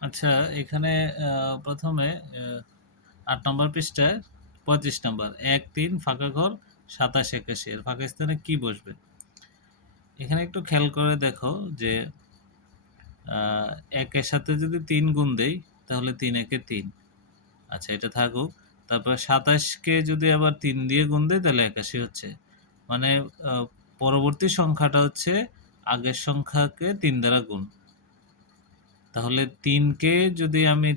আচ্ছা, এখানে প্রথমে ৮ নম্বর পৃষ্ঠায় ৩৫ নম্বর ১-৩ ফাঁকা ঘর ২৭-৮১ এর ফাঁকা স্থানে কি বসবে? এখানে একটু খেয়াল করে দেখো যে ১ এর সাথে যদি ৩ গুণ দেই তাহলে ৩ একে ৩। আচ্ছা, এটা থাকুক। তারপরে ২৭ কে যদি আবার ৩ দিয়ে গুণ দেই তাহলে ৮১ হচ্ছে। মানে আ পরবর্তী সংখ্যাটা হচ্ছে আগের সংখ্যাকে ৩ দ্বারা গুণ। তাহলে ৩ কে যদি আমি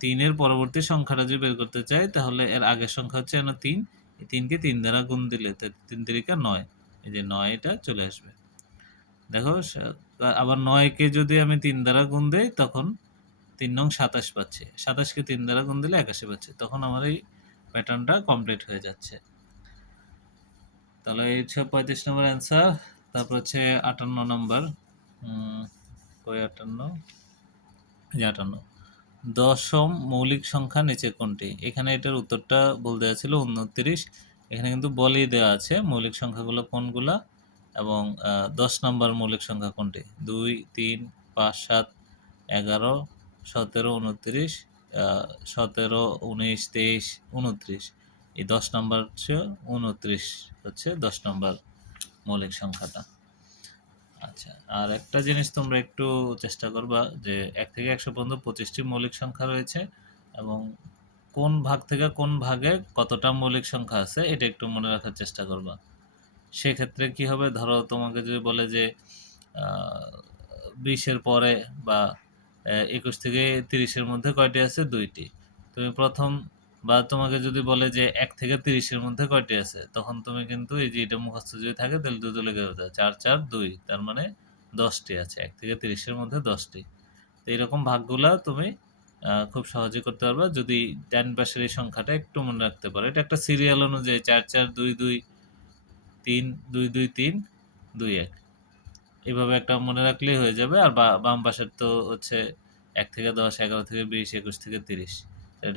৩ এর পরবর্তী সংখ্যাটা যদি বের করতে চাই তাহলে এর আগের সংখ্যা হচ্ছে ৩। এই ৩ কে ৩ দ্বারা গুণ দিলে ৩ তিরিকা ৯। এই যে ৯ এটা চলে আসবে। দেখো আবার ৯ কে যদি আমি ৩ দ্বারা গুণ দেই তখন ৩ নং ২৭ পাচ্ছি। ২৭ কে ৩ দ্বারা গুণ দিলে ৮১ পাচ্ছি। তখন আমার এই প্যাটার্নটা কমপ্লিট হয়ে যাচ্ছে। তাহলে এই হচ্ছে ৩৫ নম্বর অ্যান্সার। তারপর হচ্ছে ৫৮ নম্বর। কই ৫৮? এই যে ৫৮। দশম মৌলিক সংখ্যা নিচে কোনটি? এখানে এটার উত্তরটা বলে দেওয়া ছিল ২৯। এখানে কিন্তু বলেই দেওয়া আছে মৌলিক সংখ্যাগুলো কোনগুলা এবং ১০ নম্বর মৌলিক সংখ্যা কোনটি? ২, ৩, ৫, ৭, ১১, ১৭, ২৯, ১৭, ১৯, ২৩, ২৯। এই ১০ নম্বর হচ্ছে ২৯ হচ্ছে ১০ নম্বর মৌলিক সংখ্যাটা। আচ্ছা, আর একটা জিনিস তোমরা একটু চেষ্টা করবা যে ১ থেকে ১০০ পর্যন্ত ২৫টি মৌলিক সংখ্যা রয়েছে এবং কোন ভাগ থেকে কোন ভাগে কতটা মৌলিক সংখ্যা আছে এটা একটু মনে রাখার চেষ্টা করবা। সেক্ষেত্রে কি হবে, ধরো তোমাকে যদি বলে যে ২০ এর পরে বা ২১ থেকে ৩০ এর মধ্যে কয়টি আছে? ২টি। তুমি প্রথম বা তোমাকে যদি বলে যে ১ থেকে ৩০ এর মধ্যে কয়টি আছে? তখন তুমি কিন্তু এই যে এটা মুখস্থ যদি থাকে তাহলে ২ লিখে ফেলতে ৪, ৪, ২ তার মানে ১০টি আছে। ১ থেকে ৩০ এর মধ্যে ১০টি। তো এরকম ভাগগুলা তুমি খুব সহজেই করতে পারবা যদি ডান পাশের এই সংখ্যাটা একটু মনে রাখতে পারো। এটা একটা সিরিয়াল অনুযায়ী ৪, ৪, ২, ২, ৩, ২, ২, ৩, ২, ১ এভাবে একটা মনে রাখলেই হয়ে যাবে। আর বাম পাশের তো হচ্ছে ১ থেকে ১০, ১১ থেকে ২০, ২১ থেকে ৩০।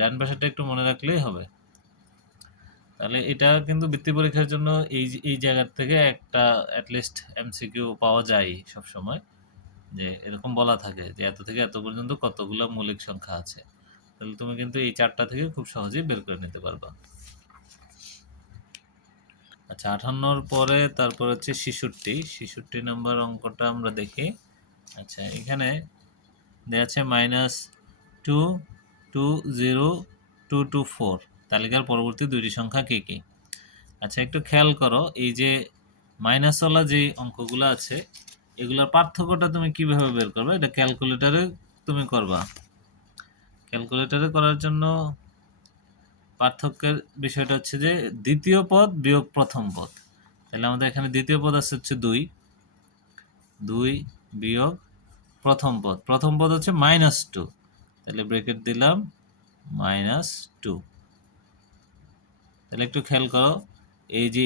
ডান পাশেরটা একটু মনে রাখলেই হবে। তাহলে এটা কিন্তু বৃত্তি পরীক্ষার জন্য এই জায়গা থেকে একটা অ্যাটলিস্ট এমসিকিউ পাওয়া যায় সবসময়, যে এরকম বলা থাকে যে এত থেকে এত পর্যন্ত কতগুলো মৌলিক সংখ্যা আছে। তাহলে তুমি কিন্তু এই ৪টা থেকে খুব সহজেই বের করে নিতে পারবা। আচ্ছা, ৫৮র পরে তারপর হচ্ছে ৬৬ নম্বর অঙ্কটা আমরা দেখি। আচ্ছা, এখানে দেওয়া আছে -2, 2, 0, 2, 2, 4 তালিকার পরবর্তী দুইটি সংখ্যা কি কি? আচ্ছা, একটু খেয়াল করো এই যে মাইনাসওয়ালা যে অঙ্কগুলো আছে এগুলোর পার্থক্যটা তুমি কিভাবে বের করবে? এটা ক্যালকুলেটরে তুমি করবা। ক্যালকুলেটরে করার জন্য পার্থক্যের বিষয়টা হচ্ছে যে দ্বিতীয় পদ বিয়োগ প্রথম পদ। তাহলে আমাদের এখানে দ্বিতীয় পদ আছে হচ্ছে ২, ২ বিয়োগ প্রথম পদ। প্রথম পদ হচ্ছে -2, তাহলে ব্রেকেট দিলাম -2। তাহলে একটু খেয়াল করো এই যে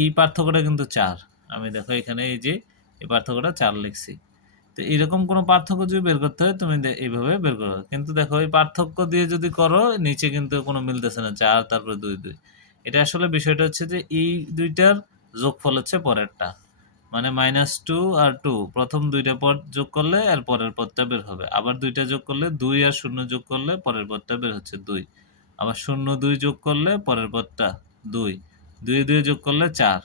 এই পার্থক্যটা কিন্তু ৪। আমি দেখো এখানে এই যে এই পার্থক্যটা ৪ লিখছি। তো এরকম কোনো পার্থক্য যদি বের করতে হয় তুমি এইভাবে বের করো। কিন্তু দেখো এই পার্থক্য দিয়ে যদি করো নিচে কিন্তু কোনো মিলতেছে না, ৪ তারপরে ২, ২। এটা আসলে বিষয়টা হচ্ছে যে এই দুইটার যোগফল হচ্ছে পরেরটা। মানে -2 আর 2 প্রথম দুইটা পদ যোগ করলে আর পরের পদটা বের হবে। আবার দুইটা যোগ করলে ২ আর ০ যোগ করলে পরের পদটা বের হচ্ছে ২। আবার ০, ২ যোগ করলে পরের পদটা ২। ২ ২ যোগ করলে ৪।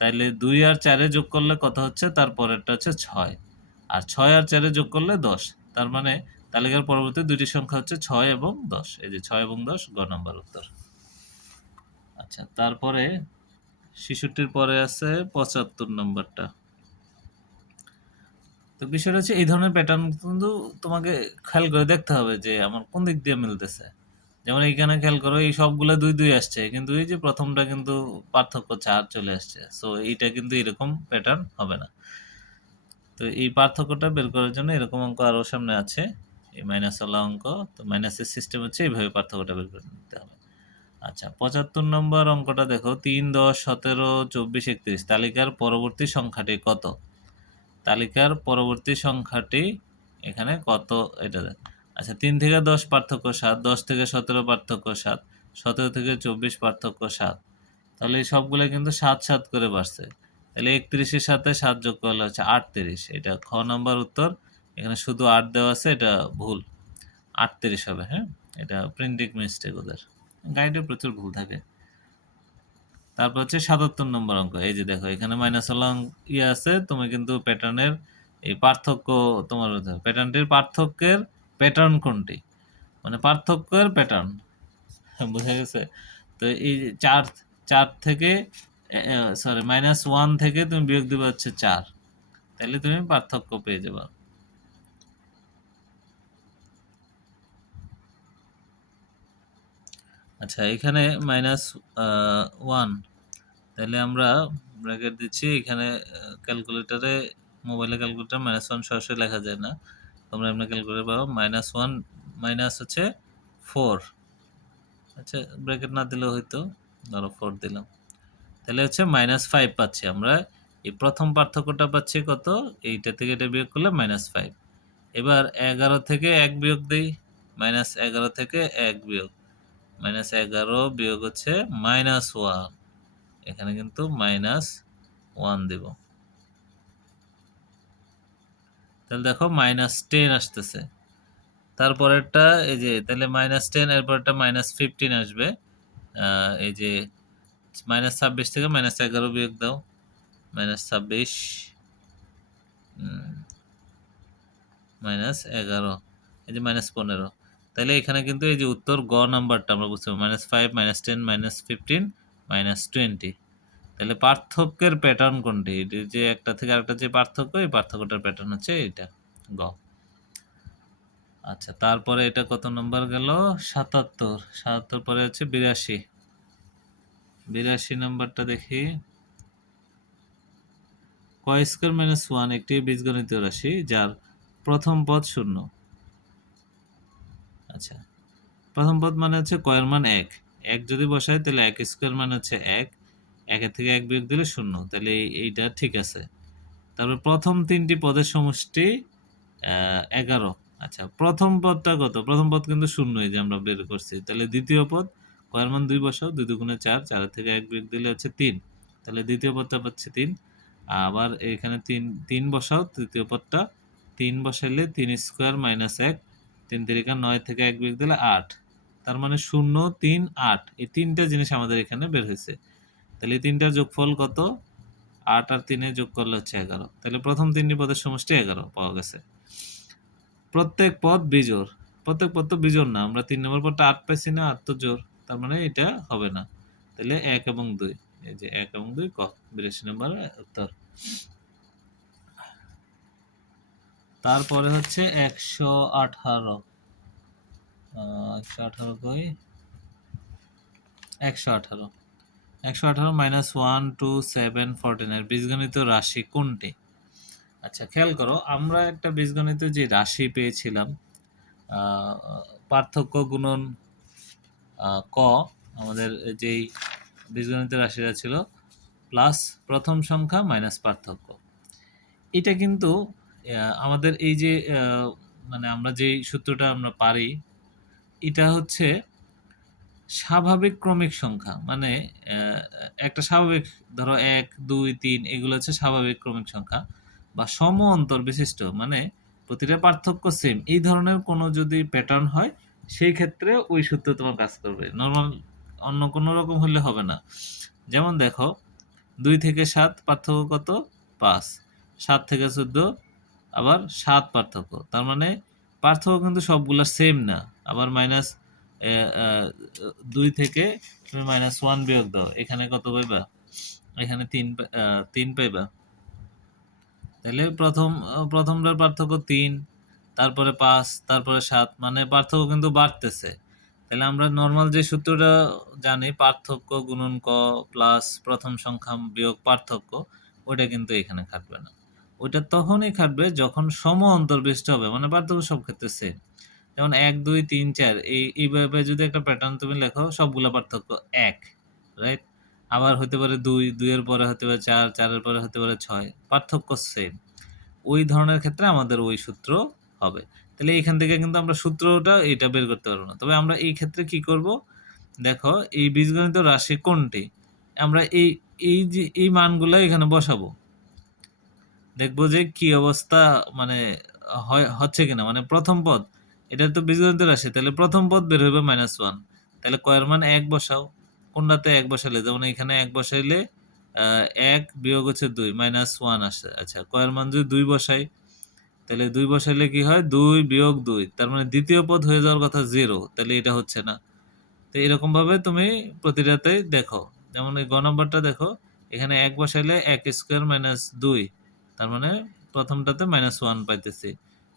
তাইলে ২ আর ৪ এ যোগ করলে কত হচ্ছে? তার পরেরটা হচ্ছে ৬। আর ৬ আর ৪ এ যোগ করলে ১০। তার মানে তালিকার পরবর্তী দুইটি সংখ্যা হচ্ছে ৬ এবং ১০। এই যে ৬ এবং ১০ গ নাম্বার উত্তর। আচ্ছা, তারপরে ৬৬র পরে আছে ৭৫ নম্বরটা। তো বিষয়টা হচ্ছে এই ধরনের প্যাটার্ন কিন্তু তোমাকে খেয়াল করে দেখতে হবে যে আমার কোন দিক দিয়ে মিলতেছে। যেমন এইখানে খেয়াল করো এই সবগুলা ২, ২ আসছে। কিন্তু এই যে প্রথমটা কিন্তু পার্থক্য ৪ চলে আসছে। সো এইটা কিন্তু এরকম প্যাটার্ন হবে না। তো এই পার্থক্যটা বের করার জন্য এরকম অঙ্ক আরও সামনে আছে। এই মাইনাসওয়ালা অঙ্ক। তো মাইনাসের সিস্টেম হচ্ছে এইভাবে পার্থক্যটা বের করে নিতে হবে। আচ্ছা, ৭৫ নম্বর অঙ্কটা দেখো ৩, ১০, ১৭, ২৪, ৩১ তালিকার পরবর্তী সংখ্যাটি কত? তালিকার পরবর্তী সংখ্যাটি এখানে কত এটা দেখ। আচ্ছা, ৩ থেকে ১০ পার্থক্য ৭, ১০ থেকে ১৭ পার্থক্য ৭, ১৭ থেকে ২৪ পার্থক্য ৭। তাহলে এই সবগুলো কিন্তু ৭, ৭ করে বাড়ছে। তাহলে ৩১ এর সাথে ৭ যোগ করলে হচ্ছে ৩৮। এটা খ নাম্বার উত্তর। এখানে শুধু ৮ দেওয়া আছে, এটা ভুল। 38 হবে। হ্যাঁ, এটা প্রিন্টিং মিস্টেক ওদের, গাইডে প্রচুর ভুল থাকে। তারপর হচ্ছে 77 নম্বর অঙ্ক। এই যে দেখো এখানে মাইনাস ওয়ালা ইয়ে আছে, তুমি কিন্তু প্যাটার্নের এই পার্থক্য তোমার প্যাটার্নটির পার্থক্যের প্যাটার্ন কোনটি, মানে পার্থক্যের প্যাটার্ন বোঝা গেছে। তো এই যে চার থেকে সরি -1 থেকে তুমি বিয়োগ দিবে হচ্ছে 4, তাহলে তুমি পার্থক্য পেয়ে যাবে। আচ্ছা, এখানে -1, তাহলে আমরা ব্র্যাকেট দিচ্ছি এখানে। ক্যালকুলেটরে, মোবাইলে ক্যালকুলেটর -1 সরাসরি লেখা যায় না, তোমরা এমনি ক্যালকুলেটর পাবো। -1 মাইনাস হচ্ছে 4, আচ্ছা ব্র্যাকেট না দিলেও হয়তো, ধরো 4 দিলাম, তাহলে হচ্ছে -5 পাচ্ছি আমরা। এই প্রথম পার্থক্যটা পাচ্ছি কত, এইটা থেকে এটা বিয়োগ করলে -5। এবার 11 থেকে 1 বিয়োগ দেই, -11 থেকে 1 বিয়োগ, -11 বিয়োগ হচ্ছে -1, এখানে কিন্তু -1 দেব। তাহলে দেখো -10 আসতেছে। তারপরেরটা এই যে তাহলে -10, এরপরটা -15 আসবে। এই যে -26 থেকে -11 বিয়োগ দাও, -26 -11, এই যে -15। তাহলে এখানে কিন্তু এই যে উত্তর গ নাম্বারটা আমরা বুঝতে পারবো, -5 -10 -15 -20। তাহলে পার্থক্যের প্যাটার্ন কোনটি, এটি যে একটা থেকে আরেকটা যে পার্থক্য, এই পার্থক্যটার প্যাটার্ন হচ্ছে এটা, গ। আচ্ছা, তারপরে এটা কত নম্বর গেল, 77। 77 পরে হচ্ছে 82। 82 নম্বরটা দেখি। ক স্কয়ার -1 একটি বীজগণিতীয় রাশি যার প্রথম পদ 0। আচ্ছা, প্রথম পদ মানে হচ্ছে ক এর মান 1, 1 যদি বসাই তাহলে 1 স্কয়ার মানে হচ্ছে 1, 1 এর থেকে 1 বিয়োগ দিলে 0, তাহলে এইটা ঠিক আছে। তারপর প্রথম তিনটি পদের সমষ্টি 11। আচ্ছা, প্রথম পদটা কত, প্রথম পদ কিন্তু 0, এই যে আমরা বের করছি। তাহলে দ্বিতীয় পদ, ক এর মান 2 বসাও, 2 দুগুণে 4, 4 এর থেকে 1 বিয়োগ দিলে হচ্ছে 3, তাহলে দ্বিতীয় পদটা পাচ্ছি 3। আবার এখানে 3 বসাও, তৃতীয় পদটা 3 বসাইলে 3 স্কয়ার -1, 3 তিরিকা 9 থেকে 1 বিয়োগ দিলে 8, তার মানে 0 3 8, এই তিনটা জিনিস আমাদের এখানে বের হয়েছে। তাহলে এই তিনটার যোগফল কত, 8 আর 3 যোগ করলে হচ্ছে 11। তাহলে প্রথম তিনটি পদের সমষ্টি 11 পাওয়া গেছে। প্রত্যেক পদ বিজোড়, প্রত্যেক পদ তো বিজোড় না, আমরা 3 নম্বর পদটা 8 পাইছি না, 8 তো জোড়, তার মানে এটা হবে না। তাহলে 1 এবং 2, এই যে 1 এবং 2 ক, 82 নম্বর উত্তর। তারপরে হচ্ছে 118। 118 কই, 118 -1 2 7 14 এর বীজগণিত রাশি কোনটি? আচ্ছা, খেয়াল করো, আমরা একটা বীজগণিত যে রাশি পেয়েছিলাম, পার্থক্য গুণন ক, আমাদের যেই বীজগণিতের রাশিটা ছিল প্লাস প্রথম সংখ্যা মাইনাস পার্থক্য, এটা কিন্তু আমাদের এই যে মানে আমরা যেই সূত্রটা আমরা পারি, এটা হচ্ছে স্বাভাবিক ক্রমিক সংখ্যা, মানে একটা স্বাভাবিক, ধরো 1 2 3 এগুলো হচ্ছে স্বাভাবিক ক্রমিক সংখ্যা বা সম অন্তর বিশিষ্ট, মানে প্রতিটা পার্থক্য সেম, এই ধরনের কোনো যদি প্যাটার্ন হয়, সেই ক্ষেত্রে ওই সূত্র তোমার কাজ করবে। নর্মাল অন্য কোনো রকম হলে হবে না। যেমন দেখো 2 থেকে 7 পার্থক্য কত, 5, 7 থেকে 14 আবার 7 পার্থক্য, তার মানে পার্থক্য কিন্তু সবগুলা সেম না। আবার মাইনাস 2 থেকে তুমি -1 বিয়োগ দাও, এখানে কত পাইবা, এখানে 3 পাইবা। তাহলে প্রথমটার পার্থক্য 3, তারপরে 5, তারপরে 7, মানে পার্থক্য কিন্তু বাড়তেছে। তাহলে আমরা নর্মাল যে সূত্রটা জানি, পার্থক্য গুণন ক প্লাস প্রথম সংখ্যা বিয়োগ পার্থক্য, ওইটা কিন্তু এখানে খাটবে না। ওইটা তখনই খাটবে যখন সম অন্তর্বিষ্ট হবে, মানে পার্থক্য সব ক্ষেত্রে সেম। যেমন 1 2 3 4, এইভাবে যদি একটা প্যাটার্ন তুমি লেখো, সবগুলা পার্থক্য 1, রাইট? আবার হতে পারে 2, 2 এর পরে হতে পারে 4, 4 এর পরে হতে পারে 6, পার্থক্য সেম। ওই ধরনের ক্ষেত্রে আমাদের ওই সূত্র হবে। তাহলে এখান থেকে কিন্তু আমরা সূত্রটা এটা বের করতে পারবো না। তবে আমরা এই ক্ষেত্রে কি করব, দেখো এই বীজগণিত রাশি কোনটি, আমরা এই যে এই মানগুলো এখানে বসাবো, দেখবো যে কি অবস্থা, মানে হচ্ছে কিনা। মানে প্রথম পদ এটা তো বীজগণিত রাশি, তাহলে প্রথম পদ বের হবে -1, তাহলে কয়ের মান 1 বসাও, কোনটাতে 1 বসালে, যেমন এখানে 1 বসাইলে 1 বিয়োগ হচ্ছে 2 -1 আসে। আচ্ছা, কয়ের মান যদি 2 বসাই, তাহলে 2 বসাইলে কি হয়, 2 বিয়োগ 2, তার মানে দ্বিতীয় পদ হয়ে যাওয়ার কথা 0, তাহলে এটা হচ্ছে না। তো এরকম ভাবে তুমি প্রতিটাতে দেখো, যেমন এই গ নম্বরটা দেখো, এখানে 1 বসাইলে 1 স্কয়ার মাইনাস 2, তার মানে প্রথমটাতে -1 পাইতেছি।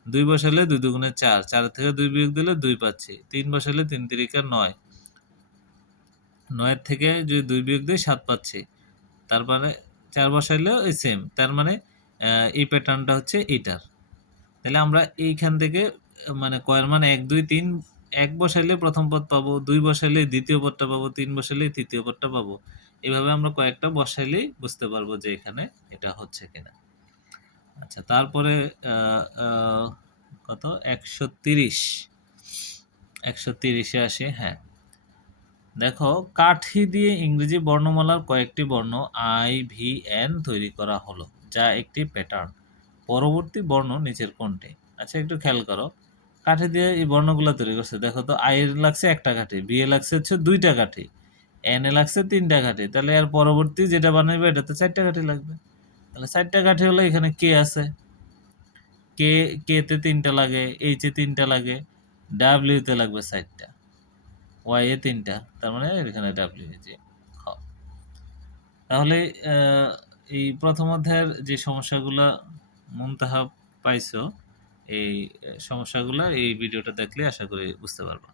2 বসাইলে 2 দুগুণে 4, 4 থেকে 2 বিয়োগ দিলে 2 পাচ্ছি। 3 বসাইলে 3 তিরিকা 9, 9 এর থেকে যদি 2 বিয়োগ দিই 7 পাচ্ছি। তারপরে 4 বসাইলেও এই সেম, তার মানে এই প্যাটার্নটা হচ্ছে এইটার। তাহলে আমরা এইখান থেকে মানে কয়ের মান 1 2 3, 1 বসাইলে প্রথম পদ পাবো, 2 বসাইলে দ্বিতীয় পদটা পাবো, 3 বসাইলে তৃতীয় পদটা পাবো। এভাবে আমরা কয়েকটা বসাইলেই বুঝতে পারবো যে এখানে এটা হচ্ছে কিনা। আচ্ছা, তারপরে কত 130, 130-এ আসি। হ্যাঁ, দেখো, কাঠি দিয়ে ইংরেজি বর্ণমালার কয়েকটি বর্ণ IVN তৈরি করা হলো, যা একটি প্যাটার্ন। পরবর্তী বর্ণ নিচের কোনটি? আচ্ছা, একটু খেয়াল করো, কাঠি দিয়ে এই বর্ণগুলো তৈরি করছে। দেখো তো, আই এর লাগছে একটা কাঠি, বি এ লাগছে হচ্ছে 2টা কাঠি, এন এ লাগছে 3টা কাঠি, তাহলে এর পরবর্তী যেটা বানাইবে এটাতে 4টা কাঠি লাগবে। তাহলে 4টা কাঠি হলে এখানে কে আছে, কে, কে তে 3টা লাগে, এইচ এ 3টা লাগে, ডাব্লিউ তে লাগবে 4টা, ওয়াই এ 3টা, তার মানে এখানে ডাব্লিউ যে খ। তাহলে এই প্রথম অধ্যায়ের যে সমস্যাগুলা মুনতাহা পাইছো, এই সমস্যাগুলা এই ভিডিওটা দেখলে আশা করি বুঝতে পারবা।